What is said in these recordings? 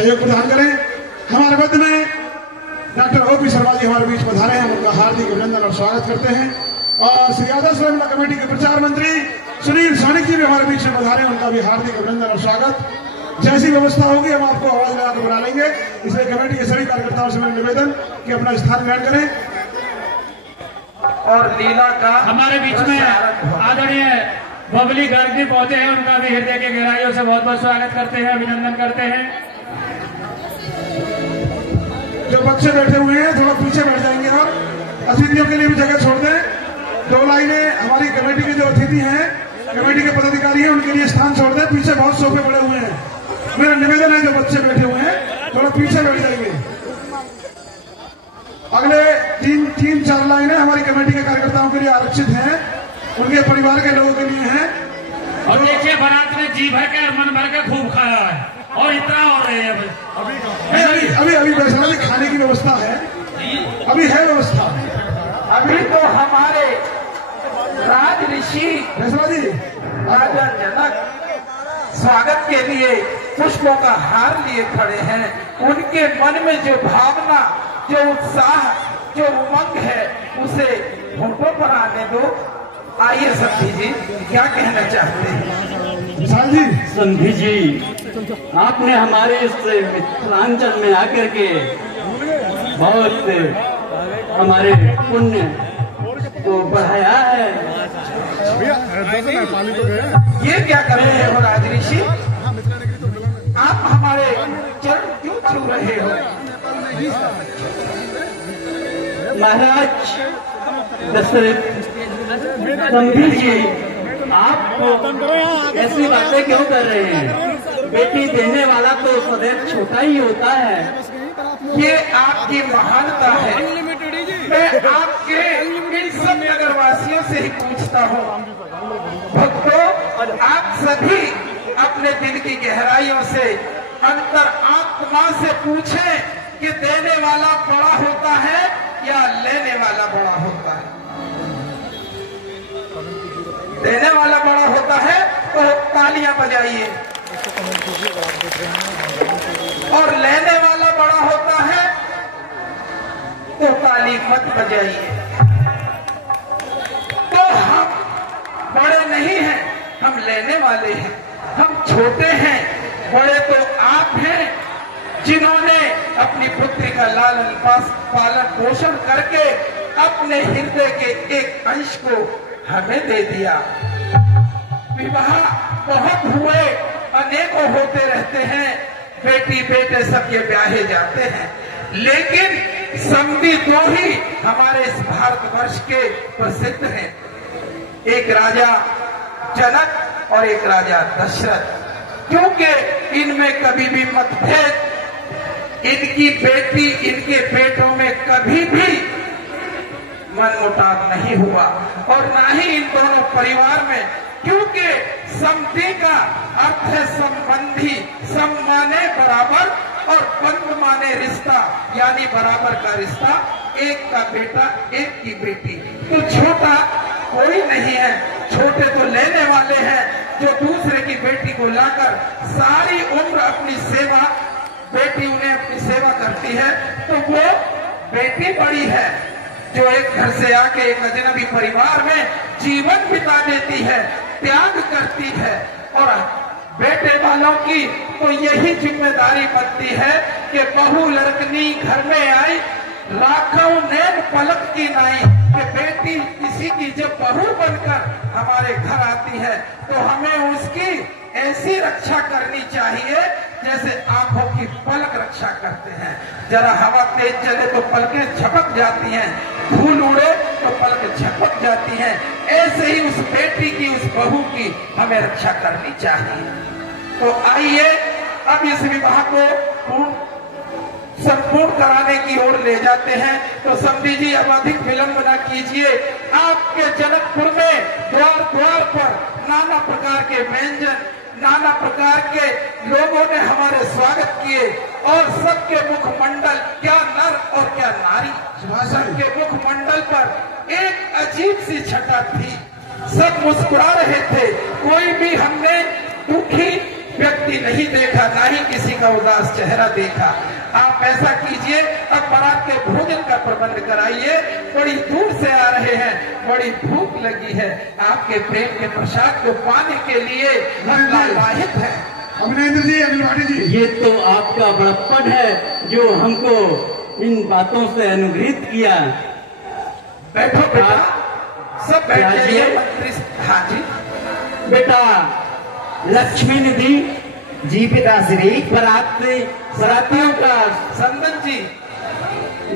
सहयोग प्रदान करें। हमारे मध्य में डॉक्टर ओपी शर्मा जी हमारे बीच पधारे हैं, उनका हार्दिक अभिनंदन और स्वागत करते हैं। और श्री आदर्श रमला कमेटी के प्रचार मंत्री सुनील सानिक जी भी हमारे बीच में पधारे हैं, उनका भी हार्दिक अभिनंदन और स्वागत। जैसी व्यवस्था होगी हम आपको आवाज लगाकर बुला लेंगे, इसलिए कमेटी के सभी कार्यकर्ताओं से मेरा निवेदन कि अपना स्थान ग्रहण करें। और लीला का हमारे बीच में आदरणीय बबली गर्ग जी पहुंचे हैं, उनका भी हृदय के गहराइयों से बहुत बहुत स्वागत करते हैं, अभिनंदन करते हैं। जो बच्चे बैठे हुए हैं थोड़ा पीछे बैठ जाएंगे और अतिथियों के लिए भी जगह छोड़ दें। 2 लाइनें हमारी कमेटी के जो अतिथि हैं, कमेटी के पदाधिकारी हैं, उनके लिए स्थान छोड़ दें। पीछे बहुत सोफे पड़े हुए हैं, मेरा निवेदन है जो बच्चे बैठे हुए हैं थोड़ा पीछे बैठ जाएंगे। अगले 3-4 लाइनें हमारी कमेटी के कार्यकर्ताओं के लिए आरक्षित हैं, उनके परिवार के लोगों के लिए हैं। और देखिए बारात ने जी भर के और मन भर के खूब खाया है और इतना हो रहे हैं अभी वैसा खाने की व्यवस्था है, अभी है व्यवस्था। अभी तो हमारे राज ऋषि जी राजा जनक स्वागत के लिए पुष्पों का हार लिए खड़े हैं। उनके मन में जो भावना, जो उत्साह, जो उमंग है, उसे फोटो पर आने दो। आइए संधि जी, क्या कहना चाहते हैं? जी संधि जी, आपने हमारे इस मिथिलांचल में आकर के बहुत हमारे पुण्य को बढ़ाया है। ये क्या कर रहे हो राज ऋषि? आप हमारे चरण क्यों छू रहे हो? महाराज दशरथ, संधि जी, आप ऐसी बातें क्यों कर रहे हैं? बेटी देने वाला तो सदैव छोटा ही होता है। ये आपकी महानता है। मैं आपके इन सब नगरवासियों से ही पूछता हूँ, भक्तों, आप सभी अपने दिल की गहराइयों से, अंतर आत्मा से पूछें कि देने वाला बड़ा होता है या लेने वाला बड़ा होता है? देने वाला बड़ा होता है तो तालियां बजाइए, और लेने वाला बड़ा होता है तो ताली मत बजाइए। तो हम बड़े नहीं हैं, हम लेने वाले हैं। हम छोटे हैं, बड़े तो आप हैं जिन्होंने अपनी पुत्री का लालन पालन पोषण करके अपने हृदय के एक अंश को हमें दे दिया। विवाह बहुत हुए, अनेकों होते रहते हैं, बेटी बेटे सबके ब्याहे जाते हैं, लेकिन समधी 2 ही हमारे इस भारतवर्ष के प्रसिद्ध हैं, एक राजा जनक और एक राजा दशरथ। क्योंकि इनमें कभी भी मतभेद, इनकी बेटी इनके बेटों में कभी भी मनमुटाव नहीं हुआ, और ना ही इन दोनों परिवार में, क्योंकि समधि का अर्थ है संबंधी, सम माने बराबर और बंध माने रिश्ता, यानी बराबर का रिश्ता, एक का बेटा एक की बेटी। तो छोटा कोई नहीं है, छोटे तो लेने वाले हैं जो दूसरे की बेटी को लाकर सारी उम्र अपनी सेवा, बेटी उन्हें अपनी सेवा करती है, तो वो बेटी बड़ी है जो एक घर से आके एक अजनबी परिवार में जीवन बिता देती है, त्याग करती है। और बेटे वालों की तो यही जिम्मेदारी बनती है कि बहू लड़कनी घर में आई, राखों नैन पलक की नाई, कि बेटी किसी की जब बहू बनकर हमारे घर आती है तो हमें उसकी ऐसी रक्षा करनी चाहिए जैसे आंखों की पलक रक्षा करते हैं। जरा हवा तेज चले तो पलकें झपक जाती हैं, धूल उड़े तो पलकें झपक जाती हैं, ऐसे ही उस बेटी की, उस बहू की हमें रक्षा करनी चाहिए। तो आइए अब इस विवाह को संपूर्ण कराने की ओर ले जाते हैं। तो समधी जी, अब अधिक विलंब न कीजिए। आपके जनकपुर में द्वार द्वार पर नाना प्रकार के व्यंजन, नाना प्रकार के लोगों ने हमारे स्वागत किए, और सबके मुखमंडल, क्या नर और क्या नारी, सबके मुखमंडल पर एक अजीब सी छटा थी। सब मुस्कुरा रहे थे, कोई भी हमने दुखी व्यक्ति नहीं देखा, ना ही किसी का उदास चेहरा देखा। आप ऐसा कीजिए, अब बारात के भोजन का प्रबंध कराइए। बड़ी दूर से आ रहे हैं, बड़ी भूख लगी है, आपके प्रेम के प्रसाद को पाने के लिए हम लालायित हैं। अभिनेंद्र जी, अनिल भाटी जी, ये तो आपका बड़प्पन है जो हमको इन बातों से अनुग्रहित किया। बैठो बेटा, सब बैठ जाइए। मंत्री, हाँ जी बेटा। लक्ष्मी निधि जी पिताश्री। बरातियों का संदन जी,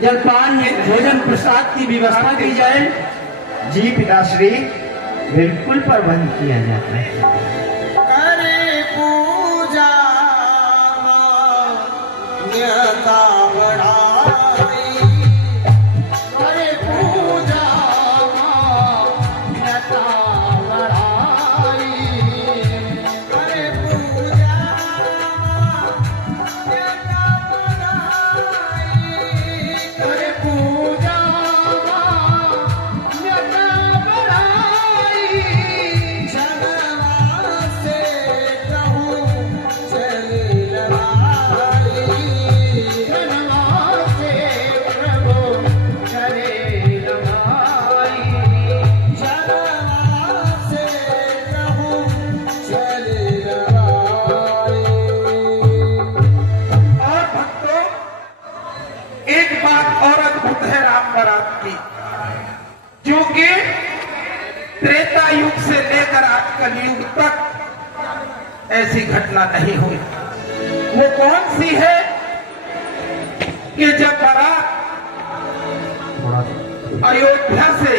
जलपान भोजन प्रसाद की व्यवस्था की जाए। जी पिताश्री, बिल्कुल प्रबंध किया जाता है। करे पूजा मान्यता बढ़ाई, करे पूजा मान्यता बढ़ाई, करे पूजा मान्यता बढ़ाई, करे पूजा मान्यता बढ़ाई, जनवा से कहूँ चल लड़ाई, जनवा से प्रभु करे लड़ाई, जनवा से कहूँ चल लड़ाई। और भक्तों, एक बात और अद्भुत है राम बारात की, जो कि त्रेता युग से लेकर आज कलयुग तक ऐसी घटना नहीं हुई। वो कौन सी है कि जब बारात अयोध्या से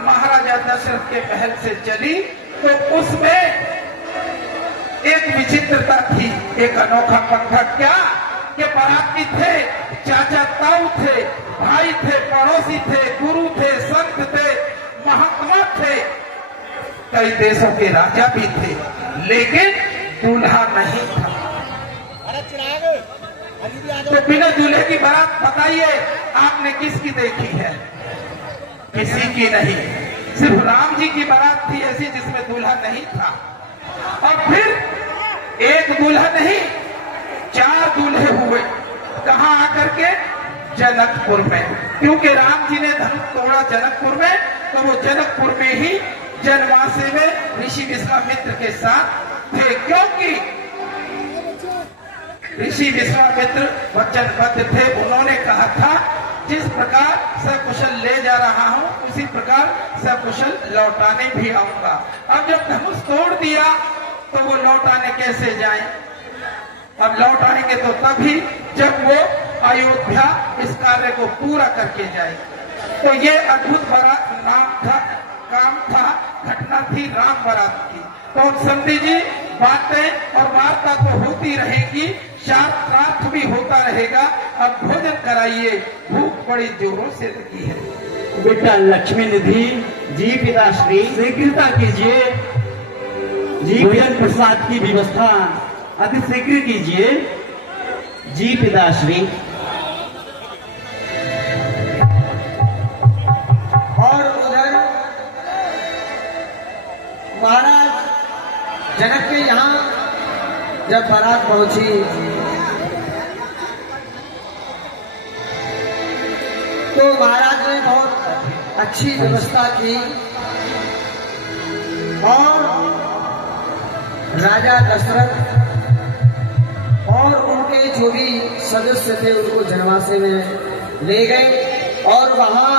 महाराजा दशरथ के महल से चली तो उसमें एक विचित्रता थी, एक अनोखा पंखा। क्या कि बाराती थे, चाचा ताऊ थे, भाई थे, पड़ोसी थे, गुरु थे, संत थे, महात्मा थे, कई देशों के राजा भी थे, लेकिन दूल्हा नहीं था। तो बिना दूल्हे की बारात बताइए आपने किसकी देखी है? किसी की नहीं। सिर्फ राम जी की बारात थी ऐसी जिसमें दूल्हा नहीं था। और फिर एक दूल्हा नहीं, 4 दूल्हे हुए। कहां आकर के? जनकपुर में। क्योंकि राम जी ने धनुष तोड़ा जनकपुर में, तो वो जनकपुर में ही जनवासे में ऋषि विश्वामित्र के साथ थे। क्योंकि ऋषि विश्वामित्र वचनबद्ध थे। उन्होंने कहा था जिस प्रकार सकुशल ले जा रहा हूं उसी प्रकार सकुशल लौटाने भी आऊंगा। अब जब धनुष तोड़ दिया तो वो लौटाने कैसे जाएं? अब लौटाएंगे तो तभी जब वो अयोध्या इस कार्य को पूरा करके जाए। तो ये अद्भुत बारात नाम था, काम था, घटना थी राम बारात की। तो समझी जी, बातें और वार्ता तो होती रहेगी, शास्त्रार्थ भी होता रहेगा। अब भोजन कराइए, भूख बड़ी जोरों से लगी है। बेटा लक्ष्मी निधि जी पिताश्री, शीघ्रता कीजिए। जी भोजन प्रसाद की व्यवस्था अति शीघ्र कीजिए। जी पिताश्री। और उधर महाराज जनक के यहाँ जब बारात पहुंची तो महाराज ने बहुत अच्छी व्यवस्था की और राजा दशरथ और उनके जो भी सदस्य थे उनको जनवासे में ले गए और वहां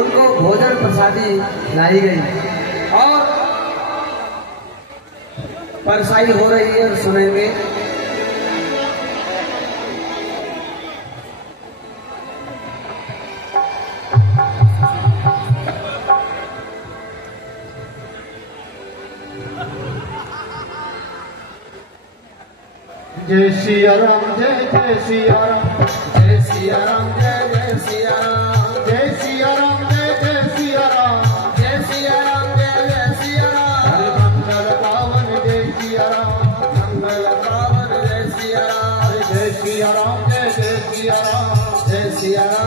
उनको भोजन प्रसादी लाई गई और परसाई हो रही है। सुनेंगे। जय सिया राम, जय जय सिया राम, जय सिया राम, जय जय सिया राम, जय सिया राम, जय जय सिया राम, जय सिया राम, जय जय सिया राम, मंगल पावन जय सिया राम, मंगल पावन जय सिया राम, जय सिया राम, जय जय सिया राम, जय सिया राम,